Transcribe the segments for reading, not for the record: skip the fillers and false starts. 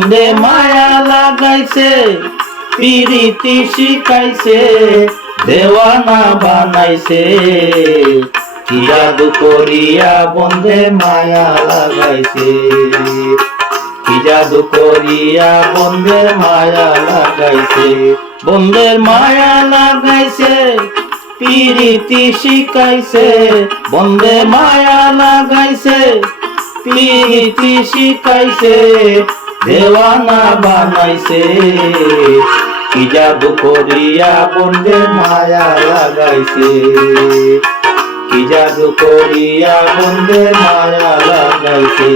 বন্ধে মায়া লাগাইছে, পিরিতি শিখাইছে, দেওয়ানা বানাইছে। কি জাদু করিয়া বন্ধে মায়া লাগাইছে, কি জাদু করিয়া বন্ধে মায়া লাগাইছে। বন্ধের মায়া লাগাইছে, পিরিতি শিখাইছে, বন্ধে মায়া লাগাইছে, পিরিতি শিখাইছে, দেওয়ানা বানাইছে। কি জাদু করিয়া বন্ধে মায়া লাগাইছে, কি জাদু করিয়া বন্ধে মায়া লাগাইছে।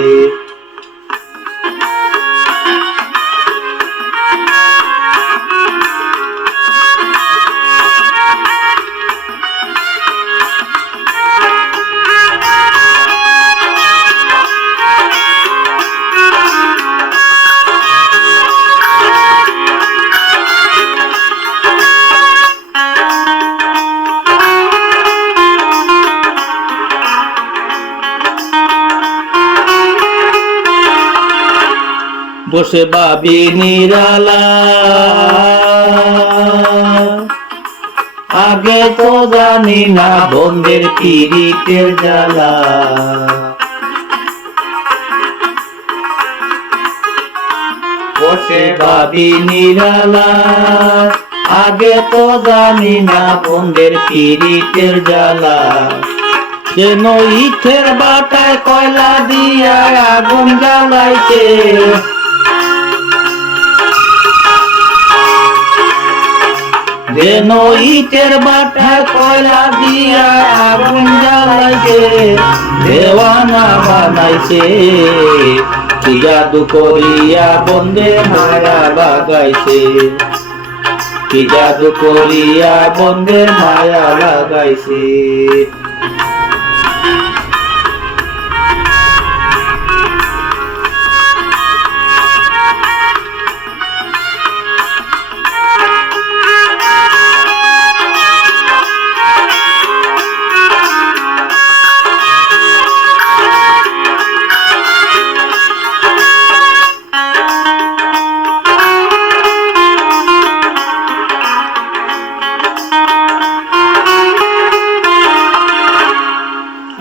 বসে ভাবি নিরালা, আগে তো জানি না বন্ধের পিরিতের জ্বালা। বসে ভাবি নিরালা, আগে তো জানি না বন্ধের পিরিতের জ্বালা। যেন ইটের বাটায় কয়লা দিয়া আগুন জ্বালাইছে, যেন ইটের বাটায় কয়লা দিয়া আগুন জ্বালাইছে, দেওয়ানা বানাইছে। কি জাদু করিয়া বন্ধে মায়া লাগাইছে, কি জাদু করিয়া বন্ধে মায়া লাগাইছে।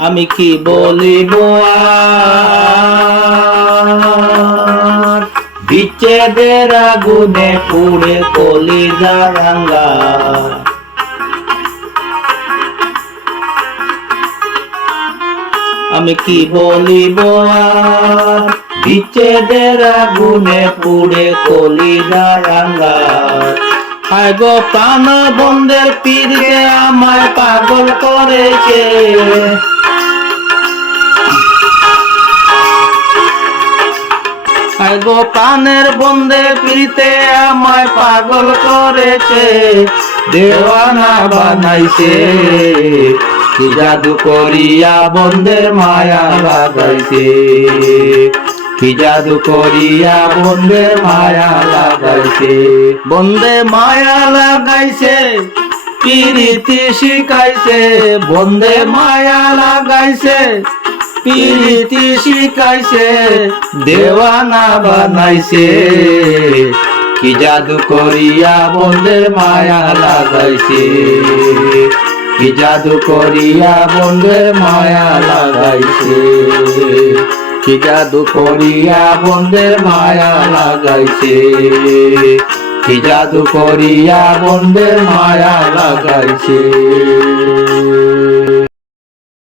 আমি কি বলিব আর, বিচ্ছেদের আগুনে পুড়ে কলিজা রাঙা। আমি কি বলিব আর, বিচ্ছেদের আগুনে পুড়ে কলিজা রাঙা। হায় গো প্রাণ বন্ধের পীরকে আমায় পাগল করেছে, হায় গো প্রাণের বন্ধে পীরতে আমায় পাগল করেছে, দেওয়ানা বানাইছে। কি জাদু করিয়া বন্ধের মায়া লাগাইছে, কি জাদু করিয়া বন্ধের মায়া লাগাইছে। বন্ধে মায়া লাগাইছে, পিরিতি শিখাইছে, বন্ধে মায়া লাগাইছে, পিরিতি শিখাইছে, দেওয়ানা বানাইছে। কি জাদু করিয়া বন্ধের মায়া লাগাইছে, কি জাদু করিয়া বন্ধের মায়া লাগাইছে, কি জাদু করিয়া বন্ধের মায়া লাগাইছে, কি জাদু করিয়া বন্ধের মায়া লাগাইছে।